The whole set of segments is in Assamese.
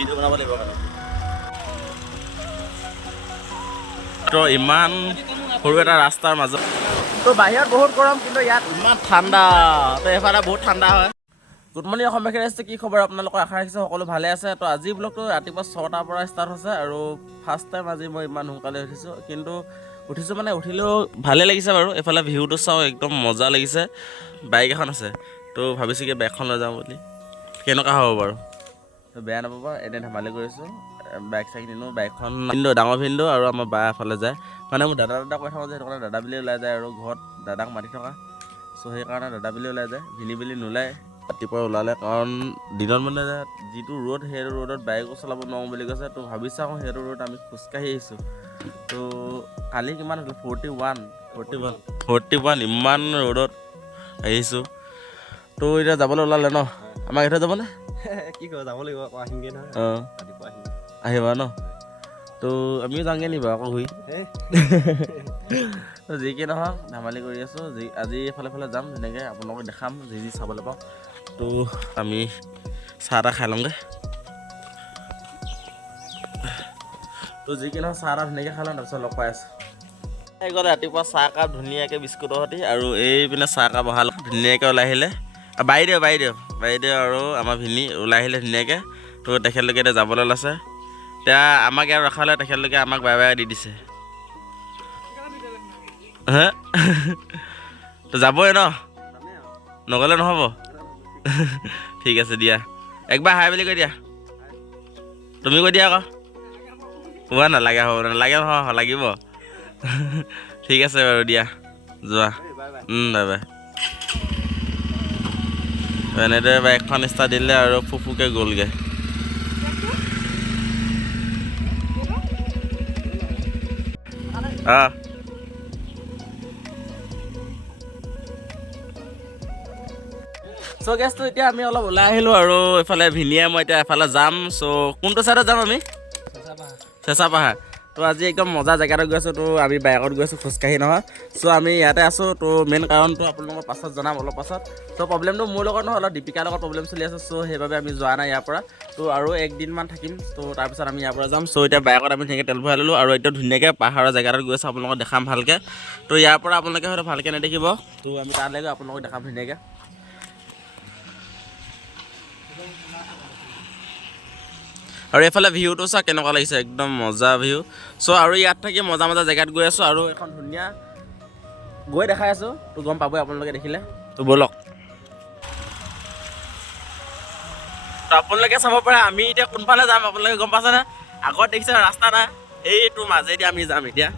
ভিডিঅ' বনাব লাগিব কাৰণে তো ইমান সৰু এটা ৰাস্তাৰ মাজত তো বাহিৰত বহুত গৰম কিন্তু ইয়াত ইমান ঠাণ্ডা তো এইফালে বহুত ঠাণ্ডা হয় গুড মৰ্ণিং অসমবাসী ৰাইজ কি খবৰ আপোনালোকৰ আশা ৰাখিছোঁ সকলো ভালে আছে তো আজি ব্লগটো ৰাতিপুৱা 6টাৰ পৰা ষ্টাৰ্ট হৈছে আৰু ফাৰ্ষ্ট টাইম আজি মই ইমান সোনকালে উঠিছোঁ কিন্তু উঠিছোঁ মানে উঠিলেও ভালে লাগিছে বাৰু এইফালে ভিউটো চাওঁ একদম মজা লাগিছে বাইক এখন আছে তো ভাবিছোঁ কি বাইকখন লৈ যাওঁ বুলি কেনেকুৱা হ'ব বাৰু তো বেয়া নাপাবা এনেই ধেমালি কৰিছোঁ বাইক চাইক নিনো বাইকখন ডাঙৰ ভিনদেউ আৰু আমাৰ বা এফালে যায় মানে মোৰ দাদা কৈ থাকোঁ যে সেইটো কাৰণে দাদা বুলি ওলাই যায় আৰু ঘৰত দাদাক মাতি থকা চ' সেইকাৰণে দাদা বুলি ওলাই যায় ভিনি বুলি নোলায় ৰাতিপুৱা ওলালে কাৰণ দিনত মানে যিটো ৰ'দ সেইটো ৰ'দত বাইকো চলাব নোৱাৰোঁ বুলি কৈছে তো ভাবি চাওঁ সেইটো ৰ'দ আমি খোজকাঢ়ি আহিছোঁ তো কালি কিমান হৈছিল 41 ইমান ৰ'দত আহিছোঁ তো এতিয়া যাবলৈ ওলালে ন আমাক এতিয়া যাবনে কি কয় যাব লাগিব আকৌ আহিমগৈ নহয় অঁ ৰাতিপুৱা আহিম আহিবা ন তো আমিও যাওঁগৈ নি বাৰু আকৌ ঘূৰি তো যি কি নহওক ধেমালি কৰি আছোঁ আজি এফালে যাম ধুনীয়াকৈ আপোনালোকক দেখাম যি চাবলৈ পাওঁ তো আমি চাহ এটা খাই লওঁগৈ তো যি কি নহওক চাহ এটা ধুনীয়াকৈ খাই লওঁ তাৰপিছত লগ পাই আছোঁ আহি গ'লে ৰাতিপুৱা চাহকাপ ধুনীয়াকৈ বিস্কুটৰ সৈতে আৰু এইপিনে চাহকাপ বহালোঁ ধুনীয়াকৈ ওলাই আহিলে বাইদেউ আৰু আমাৰ ভিনি ওলাই আহিলে ধুনীয়াকৈ তো তেখেতলোকে এতিয়া যাবলৈ ওলাইছে এতিয়া আমাক ইয়াত ৰখালে তেখেতলোকে আমাক বাই বাই দি দিছে হে তো যাবই ন নগ'লে নহ'ব ঠিক আছে দিয়া একবাৰ হাই বুলি কৈ দিয়া তুমি কৈ দিয়া আকৌ কোৱা নালাগে হ'ব নালাগে নহয় লাগিব ঠিক আছে বাৰু দিয়া যোৱা বাই বাই এনেদৰে বাইকখন ষ্টাৰ্ট দিলে আৰু ফুফুকে গ'লগৈ চ' গেছটো এতিয়া আমি অলপ ওলাই আহিলোঁ আৰু এইফালে ভিনিয়ে মই এতিয়া এফালে যাম চ' কোনটো ছাইডত যাম আমি চেঁচা পাহাৰ তো আজি একদম মজা জেগাত গৈ আছোঁ তো আমি বাইকত গৈ আছোঁ খোজকাঢ়ি নহয় চ' আমি ইয়াতে আছোঁ তো মেইন কাৰণটো আপোনালোকৰ পাছত জনাম অলপ পাছত চ' প্ৰব্লেমটো মোৰ লগত নহয় অলপ দীপিকাৰ লগত প্ৰব্লেম চলি আছে চ' সেইবাবে আমি যোৱা নাই ইয়াৰ পৰা তো আৰু একদিনমান থাকিম তো তাৰপিছত আমি ইয়াৰ পৰা যাম চ' এতিয়া বাইকত আমি ধুনীয়াকৈ তেল ভৰাই ল'লোঁ আৰু একদম ধুনীয়াকৈ পাহাৰৰ জেগাটোত গৈ আছোঁ আপোনালোকক দেখাম ভালকৈ তো ইয়াৰ পৰা আপোনালোকে হয়তো ভালকৈ নেদেখিব তো আমি তালৈ গৈ আপোনালোকক দেখাম ধুনীয়াকৈ আৰু এইফালে ভিউটো চা কেনেকুৱা লাগিছে একদম মজা ভিউ চ' আৰু ইয়াত থাকি মজা জেগাত গৈ আছোঁ আৰু এখন ধুনীয়া গৈ দেখাই আছোঁ তো গম পাবই আপোনালোকে দেখিলে তো ব'লক তো আপোনালোকে চাব পাৰে আমি এতিয়া কোনফালে যাম আপোনালোকে গম পাইছেনে আগত দেখিছে ৰাস্তা নাই এইটো মাজেদি আমি যাম এতিয়া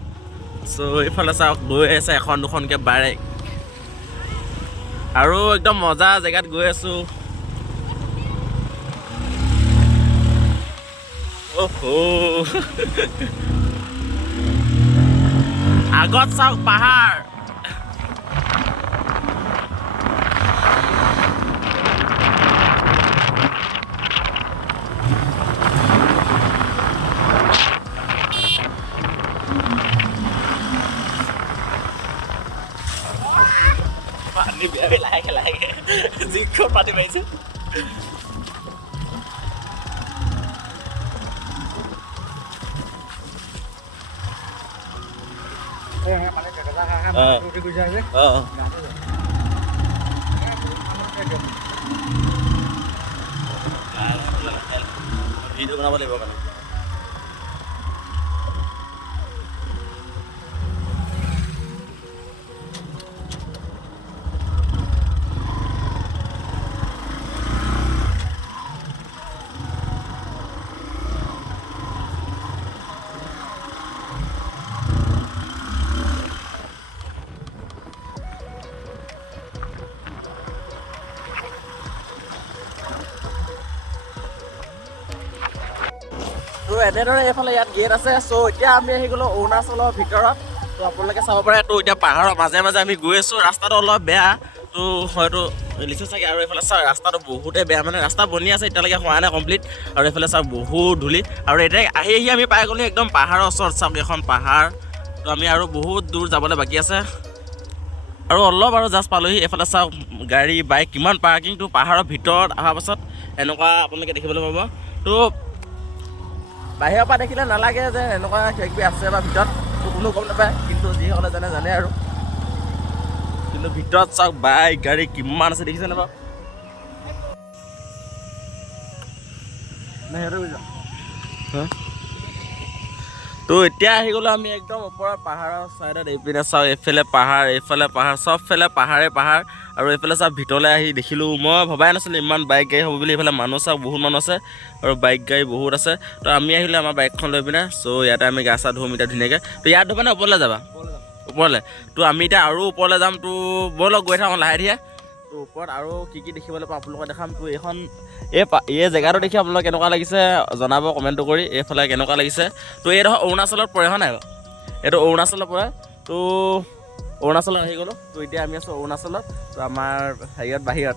চ' এইফালে চাওক গৈ আছে এখন দুখনকৈ বাইক আৰু একদম মজা জেগাত গৈ আছোঁ আগত চাওক পাহাৰ পানী বেয়া লাহেকৈ যিখন পানী মাৰিছে ভিডিঅ' বনাব লাগিব কাৰণে তো এনেদৰে এইফালে ইয়াত গেট আছে চ' এতিয়া আমি আহি গ'লোঁ অৰুণাচলৰ ভিতৰত তো আপোনালোকে চাব পাৰে তো এতিয়া পাহাৰৰ মাজে মাজে আমি গৈ আছোঁ ৰাস্তাটো অলপ বেয়া তো হয়তো লিখিছে চাগে আৰু এইফালে চাওক ৰাস্তাটো বহুতেই বেয়া মানে ৰাস্তা বনি আছে এতিয়ালৈকে হোৱা নাই কমপ্লিট আৰু এইফালে চাওক বহুত ধূলি আৰু এতিয়া আহি আমি পাই গ'লোঁ একদম পাহাৰৰ ওচৰত চাওক এখন পাহাৰ তো আমি আৰু বহুত দূৰ যাবলৈ বাকী আছে আৰু অলপ আৰু জাষ্ট পালোহি এইফালে চাওক গাড়ী বাইক কিমান পাৰ্কিংটো পাহাৰৰ ভিতৰত অহাৰ পাছত এনেকুৱা আপোনালোকে দেখিবলৈ পাব তো বাহিৰৰ পৰা দেখিলে নালাগে যে এনেকুৱা কিবা আছে বা ভিতৰত কোনো গম নাপায়, কিন্তু যিসকলে জানে জানে আৰু। কিন্তু ভিতৰত চাওক বাইক গাড়ী কিমান আছে দেখিছেনে বাৰু? তো এতিয়া আহি গ'লো আমি একদম ওপৰৰ পাহাৰৰ ছাইডত। এইপিনে চাওক এইফালে পাহাৰ এইফালে পাহাৰ, চবফালে পাহাৰে পাহাৰ। আৰু এইফালে চাওক ভিতৰলৈ আহি দেখিলোঁ, মই ভবাই নাছিলোঁ ইমান বাইক গাড়ী হ'ব বুলি। এইফালে মানুহ চাওক বহুত মানুহ আছে আৰু বাইক গাড়ী বহুত আছে। তো আমি আহিলোঁ আমাৰ বাইকখন লৈ পিনে। চ' ইয়াতে আমি গা চা ধুম এতিয়া ধুনীয়াকৈ। তো ইয়াত ধুবা নে ওপৰলৈ যাবা? ওপৰলৈ। তো আমি এতিয়া আৰু ওপৰলৈ যাম। তো ব'লক গৈ থাকোঁ লাহে ধীৰে। তো ওপৰত আৰু কি কি দেখিবলৈ পাওঁ আপোনালোকক দেখাম। তো এইখন এই জেগাটো দেখি আপোনালোকক কেনেকুৱা লাগিছে জনাব কমেণ্টটো কৰি। এইফালে কেনেকুৱা লাগিছে। তো এইডোখৰ অৰুণাচলত পৰে হয় নাই বাৰু? এইটো অৰুণাচলত পৰে। তো অৰুণাচলত আহি গ'লোঁ। তো এতিয়া আমি আছোঁ অৰুণাচলত। তো আমাৰ হেৰিয়ত বাহিৰত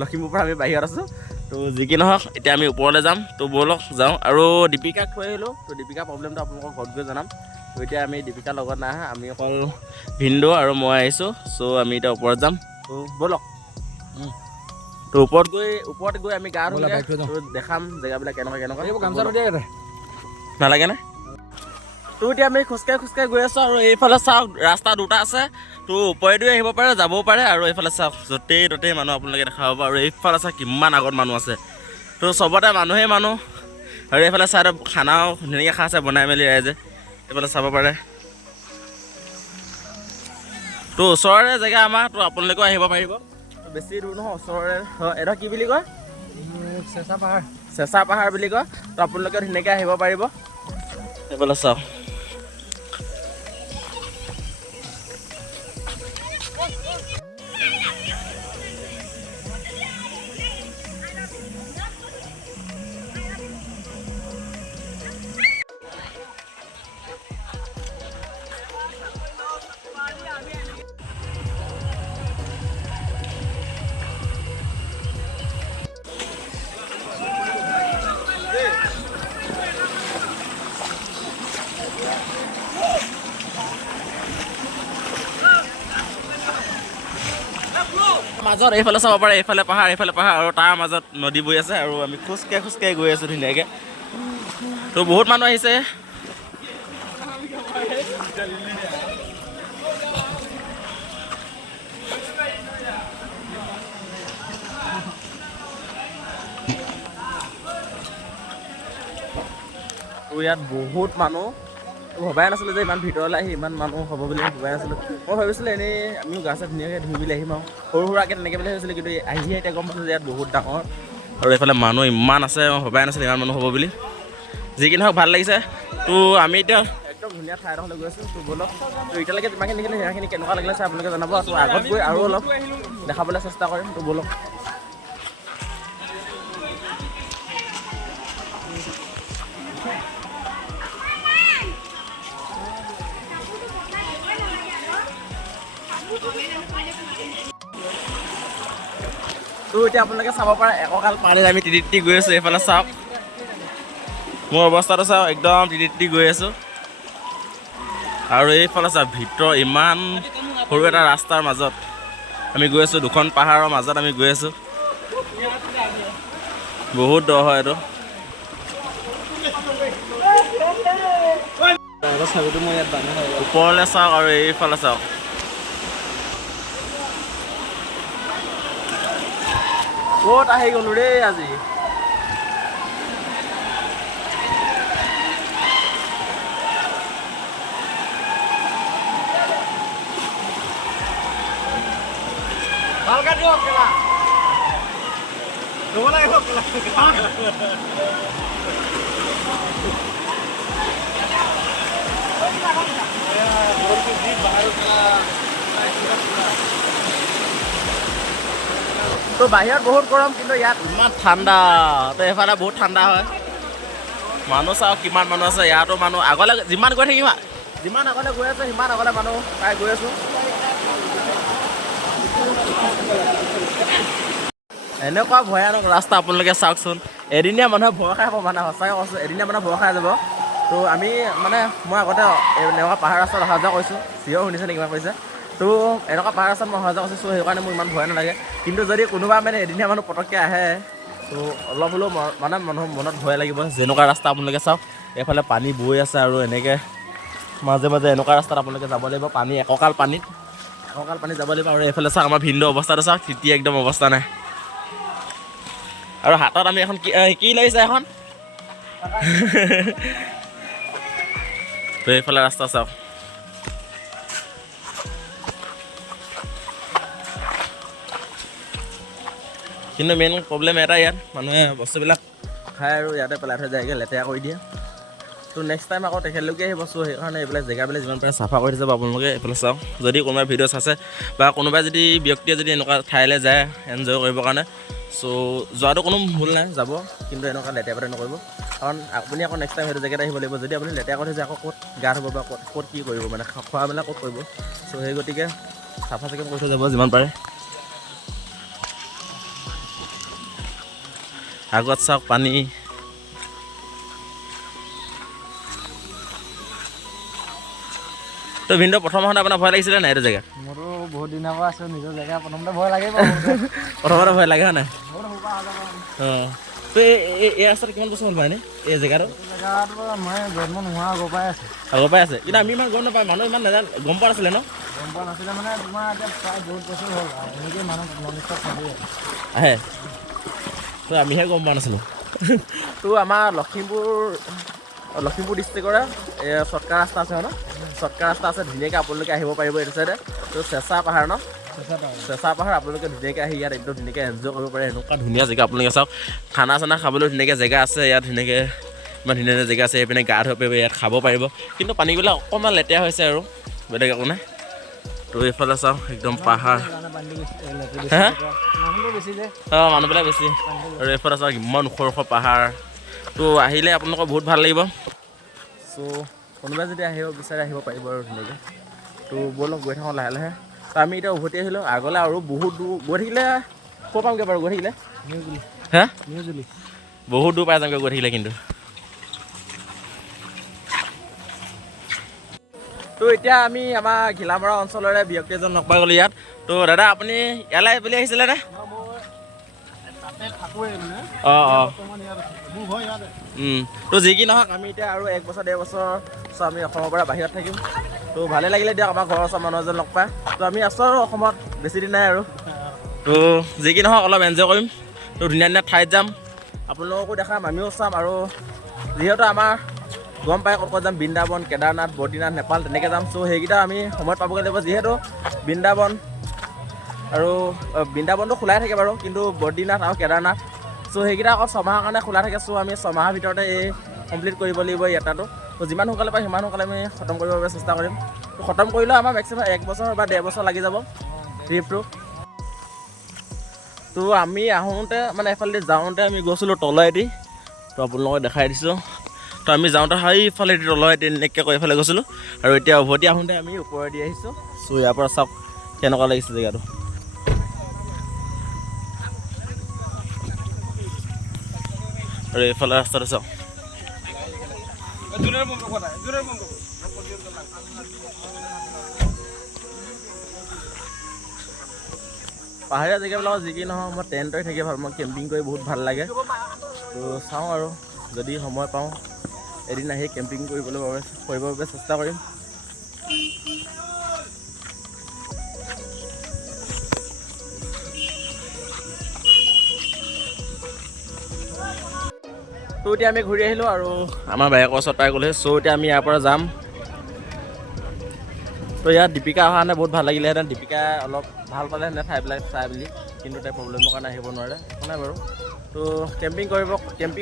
লখিমপুৰৰ পৰা আমি বাহিৰত আছোঁ। তো যি কি নহওক এতিয়া আমি ওপৰলৈ যাম। তো ব'লক যাওঁ। আৰু দীপিকাক থৈ আহিলোঁ। তো দীপিকাৰ প্ৰব্লেমটো আপোনালোকক ঘৰত গৈ জনাম। তো এতিয়া আমি দীপিকাৰ লগত নাই আহা, আমি অকল ভিনদেউ আৰু মই আহিছোঁ। চ' আমি এতিয়া ওপৰত যাম। তো ব'লক। তো ওপৰত গৈ আমি গা ধুমগৈ। তো দেখাম জেগাবিলাক কেনেকুৱা নালাগেনে? তো এতিয়া আমি খোজকাঢ়ি গৈ আছোঁ। আৰু এইফালে চাওক ৰাস্তা দুটা আছে। তো ওপৰেদিও আহিব পাৰে যাবও পাৰে। আৰু এইফালে চাওক য'তেই ত'তেই মানুহ আপোনালোকে দেখা পাব। আৰু এইফালে চাওক কিমান আগত মানুহ আছে। তো চবতে মানুহেই মানুহ। আৰু এইফালে চাইডত খানাও ধুনীয়াকৈ খাইছে বনাই মেলি ৰাইজে, এইফালে চাব পাৰে। তো ওচৰৰে জেগা আমাৰ। তো আপোনালোকেও আহিব পাৰিব। তো বেছি দূৰ নহয়, ওচৰৰে হয়। এইটো কি বুলি কয়? চেঁচা পাহাৰ বুলি কয়। তো আপোনালোকে ধুনীয়াকৈ আহিব পাৰিব। এইফালে চাওক মাজত এইফালে চাব পাৰে, এইফালে পাহাৰ আৰু তাৰ মাজত নদী বৈ আছে। আৰু আমি খোজকাঢ়ি গৈ আছোঁ ধুনীয়াকৈ। তো বহুত মানুহ আহিছে। তো ইয়াত বহুত মানুহ। ভবাই নাছিলোঁ যে ইমান ভিতৰলৈ আহি ইমান মানুহ হ'ব বুলি ভবাই নাছিলোঁ। মই ভাবিছিলোঁ এনেই আমিও গা চা ধুনীয়াকৈ ধুই মেলি আহিম আৰু সৰু সুৰাকৈ তেনেকৈ বুলি ভাবিছিলোঁ। কিন্তু আহিহে এতিয়া গম পাইছোঁ যে ইয়াত বহুত ডাঙৰ। আৰু এইফালে মানুহ ইমান আছে, মই ভবাই নাছিলোঁ ইমান মানুহ হ'ব বুলি। যি কি নহওক ভাল লাগিছে। তো আমি এতিয়া একদম ধুনীয়া ঠাই এডোখৰলৈ গৈ আছোঁ। তো ব'লক। তো এতিয়ালৈকে যিমানখিনি দেখিলে সেইখিনি কেনেকুৱা লাগিলে চাই আপোনালোকে জনাব। তো আগত গৈ আৰু অলপ দেখাবলৈ চেষ্টা কৰিম। তো ব'লক। তো এতিয়া আপোনালোকে চাব পাৰে একঁকাল পানীত আমি তিতি গৈ আছোঁ। এইফালে চাওক মোৰ অৱস্থাটো চাওক, একদম তিতি গৈ আছোঁ। আৰু এইফালে চাওক ভিতৰ ইমান সৰু এটা ৰাস্তাৰ মাজত আমি গৈ আছোঁ। দুখন পাহাৰৰ মাজত আমি গৈ আছোঁ। বহুত দ হয় এইটো। ওপৰলৈ চাওক আৰু এইফালে চাওক। ক'ত আহি গ'লো দেই আজি। তো বাহিৰত বহুত গৰম, কিন্তু ইয়াত ইমান ঠাণ্ডা। তো এইফালে বহুত ঠাণ্ডা হয়। মানুহ চাওক কিমান মানুহ আছে। ইয়াতো মানুহ আগলৈ যিমান গৈ থাকিম, যিমান আগলৈ গৈ আছে সিমান আগলৈ মানুহ পাই গৈ আছোঁ। এনেকুৱা ভয়ানক ৰাস্তা আপোনালোকে চাওকচোন। এদিনীয়া মানুহে ভয় খাই হ'ব, মানে সঁচাকৈ কৈছোঁ, এদিনীয়া মানুহে ভয় খাই যাব। তো আমি মই আগতে এনেকুৱা পাহাৰ ৰাস্তাত অহা যোৱা কৰিছোঁ। চিঞৰ শুনিছে নেকি কিমান কৈছে। তো এনেকুৱা পাহাৰ ৰাস্তাত মই অহা যোৱা কৰিছোঁ। চ' সেইকাৰণে মোৰ ইমান ভয় নালাগে। কিন্তু যদি কোনোবা এদিনীয়া মানুহ পটককৈ আহে, তো অলপ হ'লেও মানে মানুহৰ মনত ভয় লাগিব যেনেকুৱা ৰাস্তা আপোনালোকে চাওক এইফালে পানী বৈ আছে আৰু এনেকৈ মাজে মাজে এনেকুৱা ৰাস্তাত আপোনালোকে যাব লাগিব পানী একঁকাল পানীত যাব লাগিব আৰু এইফালে চাওক আমাৰ ভিনদেউ অৱস্থাটো চাওক তিতি একদম অৱস্থা নাই আৰু হাতত আমি এখন কি লাগিছে এখন তো এইফালে ৰাস্তা চাওক কিন্তু মেইন প্ৰব্লেম এটা ইয়াত মানুহে বস্তুবিলাক খায় আৰু ইয়াতে পেলাই থৈ যায়গৈ লেতেৰা কৰি দিয়ে তো নেক্সট টাইম আকৌ তেখেতলোকে আহিব চ' সেইকাৰণে এইবিলাক জেগাবিলাক যিমান পাৰে চাফা কৰি যাব আপোনালোকে এইফালে চাওক যদি কোনোবাই ভিডিঅ' চাইছে বা কোনোবাই যদি ব্যক্তিয়ে যদি এনেকুৱা ঠাইলৈ যায় এনজয় কৰিবৰ কাৰণে চ' যোৱাটো কোনো ভুল নাই যাব কিন্তু এনেকুৱা লেতেৰা পেতেৰা নকৰিব কাৰণ আপুনি আকৌ নেক্সট টাইম সেইটো জেগাত আহিব লাগিব যদি আপুনি লেতেৰা কৰি যায় আকৌ ক'ত গা ধুব বা ক'ত কি কৰিব মানে খোৱা মেলা ক'ত কৰিব চ' সেই গতিকে চাফা চাফা কৰি থৈ যাব যিমান পাৰে আগত চাওক পানী তো ভিনদেউ প্ৰথমতে আপোনাৰ ভয় লাগিছিলে নাই এইটো জেগাত মোৰতো বহুত দিনৰ পৰা আছোঁ নিজৰ জেগা প্ৰথমতে ভয় লাগে প্ৰথমতে ভয় লাগে হয় নাই অঁ তো এই ৰাস্তাটো কিমান বছৰ হ'ল মানে এই জেগাটো মই জন্ম নোহোৱা আগৰ পৰাই আছে কিন্তু আমি ইমান গম নাপাওঁ মানুহ ইমান নাজানে গম পোৱা নাছিলে ন গম পোৱা নাছিলে মানে তোমাৰ এতিয়া প্ৰায় বহুত বছৰ হ'ল এনেকৈ মানুহ মনুষ্য থাকেই আহে তো আমিহে গম পোৱা নাছিলোঁ তো আমাৰ লখিমপুৰ ডিষ্ট্ৰিক্টৰে চটকা ৰাস্তা আছে ন চটকা ৰাস্তা আছে ধুনীয়াকৈ আপোনালোকে আহিব পাৰিব এইটো চাইডে তো চেঁচা পাহাৰ ন চেঁচা পাহাৰ আপোনালোকে ধুনীয়াকৈ আহি ইয়াত একদম ধুনীয়াকৈ এনজয় কৰিব পাৰে এনেকুৱা ধুনীয়া জেগা আপোনালোকে চাওক খানা চানা খাবলৈ ধুনীয়াকৈ জেগা আছে ইয়াত ধুনীয়াকৈ ইমান ধুনীয়া ধুনীয়া জেগা আছে এইপিনে গা ধুব পাৰিব ইয়াত খাব পাৰিব কিন্তু পানীবিলাক অকণমান লেতেৰা হৈছে আৰু বেলেগ একো নাই তো এইফালে চাওক একদম পাহাৰ অঁ মানুহবিলাক বেছি আৰু এইফালে চাওক ইমান ওখ ওখ পাহাৰ তো আহিলে আপোনালোকৰ বহুত ভাল লাগিব চ' কোনোবাই যদি আহিব বিচাৰে আহিব পাৰিব আৰু ধুনীয়াকৈ তো ব'লক গৈ থাকোঁ লাহে লাহে তো আমি এতিয়া উভতি আহিলোঁ আগলৈ আৰু বহুত দূৰ গৈ থাকিলে ক'ৰ পামগৈ বাৰু গৈ থাকিলে বহুত দূৰ পাই যামগৈ গৈ থাকিলে কিন্তু তো এতিয়া আমি আমাৰ ঘিলামৰা অঞ্চলৰে ব্যক্তি এজন লগ পাই গ'লোঁ ইয়াত তো দাদা আপুনি ইয়ালৈ বুলি আহিছিলে নে অঁ তো যি কি নহওক আমি এতিয়া আৰু 1 বছৰ 1.5 বছৰ আমি অসমৰ পৰা বাহিৰত থাকিম তো ভালে লাগিলে দিয়ক আমাৰ ঘৰৰ ওচৰৰ মানুহ এজন লগ পাই তো আমি আছোঁ আৰু অসমত বেছি দিন নাই আৰু তো যি কি নহওক অলপ এনজয় কৰিম তো ধুনীয়া ধুনীয়া ঠাইত যাম আপোনালোককো দেখাম আমিও চাম আৰু যিহেতু আমাৰ গম পাই ক'ত যাম বৃন্দাবন কেদাৰনাথ বদ্ৰীনাথ নেপাল তেনেকৈ যাম চ' সেইকেইটা আমি সময়ত পাবগৈ লাগিব যিহেতু বৃন্দাবন আৰু বৃন্দাবনটো খোলাই থাকে বাৰু কিন্তু বদ্ৰীনাথ আৰু কেদাৰনাথ চ' সেইকেইটা আকৌ 6 মাহৰ কাৰণে খোলা থাকে চ' আমি 6 মাহৰ ভিতৰতে এই কমপ্লিট কৰিব লাগিব এই যাত্ৰাটো তো যিমান সোনকালে পাৰি সিমান সোনকালে আমি খতম কৰিবৰ বাবে চেষ্টা কৰিম তো খতম কৰিলেও আমাৰ মেক্সিমাম 1 বছৰ বা 1.5 বছৰ লাগি যাব ট্ৰিপটো তো আমি আহোঁতে মানে এফালেদি যাওঁতে আমি গৈছিলোঁ তলেদি তো আপোনালোকক দেখাই দিছোঁ তো আমি যাওঁতে সেইফালেদি তলেদি এনেকৈ কৈ এইফালে গৈছিলোঁ আৰু এতিয়া উভতি আহোঁতে আমি ওপৰেদি আহিছোঁ চ' ইয়াৰ পৰা চাওক কেনেকুৱা লাগিছে জেগাটো আৰু এইফালে ৰাস্তাটো চাওক পাহাৰীয়া জেগাবিলাকত যি কি নহওক মই টেণ্ট হৈ থাকি ভাল মই কেম্পিং কৰি বহুত ভাল লাগে তো চাওঁ আৰু যদি সময় পাওঁ এদিন আহি কেম্পিং কৰিবৰ বাবে চেষ্টা কৰিম তো এতিয়া আমি ঘূৰি আহিলোঁ আৰু আমাৰ বাইকৰ ওচৰত পাই গ'লোহি চ' এতিয়া আমি ইয়াৰ পৰা যাম তো ইয়াত দীপিকা অহা হ'লে বহুত ভাল লাগিলেহেঁতেন দীপিকা অলপ ভাল পালেহেঁতেন ঠাইবিলাক চাই বুলি কিন্তু তাই প্ৰব্লেমৰ কাৰণে আহিব নোৱাৰে একো নাই বাৰু তো কেম্পিং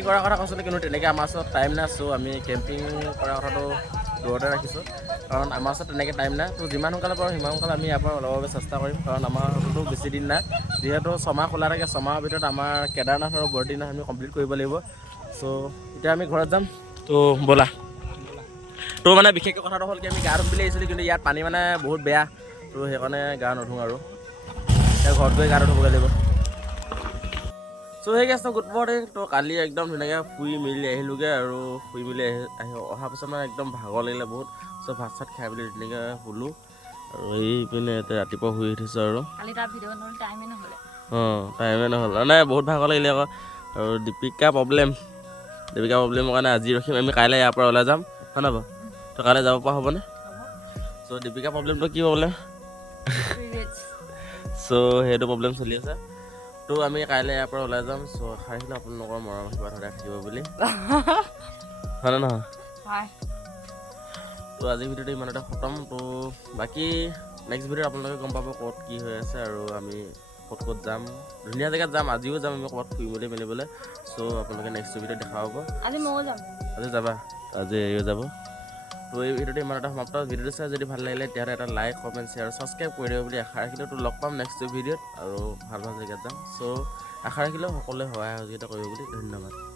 কৰাৰ কথা কৈছিলোঁ কিন্তু তেনেকৈ আমাৰ ওচৰত টাইম নাই চ' আমি কেম্পিং কৰাৰ কথাটো দূৰতে ৰাখিছোঁ কাৰণ আমাৰ ওচৰত তেনেকৈ টাইম নাই তো যিমান সোনকালে পাৰোঁ সিমান সোনকালে আমি ইয়াৰ পৰা ওলাবৰ বাবে চেষ্টা কৰিম কাৰণ আমাৰ হাততো বেছি দিন নাই যিহেতু 6 মাহ খোলা থাকে 6 মাহৰ ভিতৰত আমাৰ কেদাৰনাথ আৰু বদ্ৰীনাথ আমি কমপ্লিট কৰিব লাগিব চ' এতিয়া আমি ঘৰত যাম তো ব'লা তো মানে বিশেষকৈ কথাটো হ'ল কি আমি গা ধুম বুলি আহিছিলোঁ কিন্তু ইয়াত পানী মানে বহুত বেয়া তো সেইকাৰণে গা নুধোঁ আৰু এতিয়া ঘৰত গৈ গা ধুবগৈ লাগিব চ' সেই গেছ গুড মৰ্ণিং তো কালি একদম ধুনীয়াকৈ শুই মেলি আহিলোঁগৈ আৰু শুই মেলি অহাৰ পিছত মানে একদম ভাগৰ লাগিলে বহুত চ' ভাত চাত খাই মেলি ধুনীয়াকৈ শুলোঁ আৰু এইপিনে এতিয়া ৰাতিপুৱা শুই উঠিছোঁ আৰু কালি তাৰ ভিডিঅ' টাইমে নহ'লে টাইমে নহ'ল মানে বহুত ভাগৰ লাগিলে আকৌ আৰু দীপিকা প্ৰব্লেমৰ কাৰণে আজি ৰখিম আমি কাইলৈ ইয়াৰ পৰা ওলাই যাম হয় নাই বাৰু তো কাইলৈ যাব পৰা হ'বনে চ' দীপিকা প্ৰব্লেমটো কি প্ৰব্লেম চ' সেইটো প্ৰব্লেম চলি আছে তো আমি কাইলৈ ইয়াৰ পৰা ওলাই যাম চ' আশা ৰাখিলোঁ আপোনালোকৰ মৰম আশীৰ্বাদ সদায় থাকিব বুলি হয়নে নহয় তো আজিৰ ভিডিঅ'টো ইমানতে খতম তো বাকী নেক্সট ভিডিঅ'ত আপোনালোকে গম পাব ক'ত কি হৈ আছে আৰু আমি ক'ত যাম ধুনীয়া জেগাত যাম আজিও যাম আমি ক'ৰবাত ফুৰিবলৈ মেলিবলৈ চ' আপোনালোকে নেক্সট ভিডিঅ'ত দেখা পাব আজি যাবা আজি এৰিও যাব তো এই ভিডিঅ'টো ইমানতে সমাপ্ত ভিডিঅ'টো চাই যদি ভাল লাগিলে তেতিয়াহ'লে এটা লাইক কমেণ্ট শ্বেয়াৰ আৰু ছাবস্ক্ৰাইব কৰি দিব বুলি আশা ৰাখিলোঁ তো লগ পাম নেক্সট ভিডিঅ'ত আৰু ভাল জেগাত যাম চ' আশা ৰাখিলোঁ সকলোৱে সহায় সহযোগিতা কৰিব বুলি ধন্যবাদ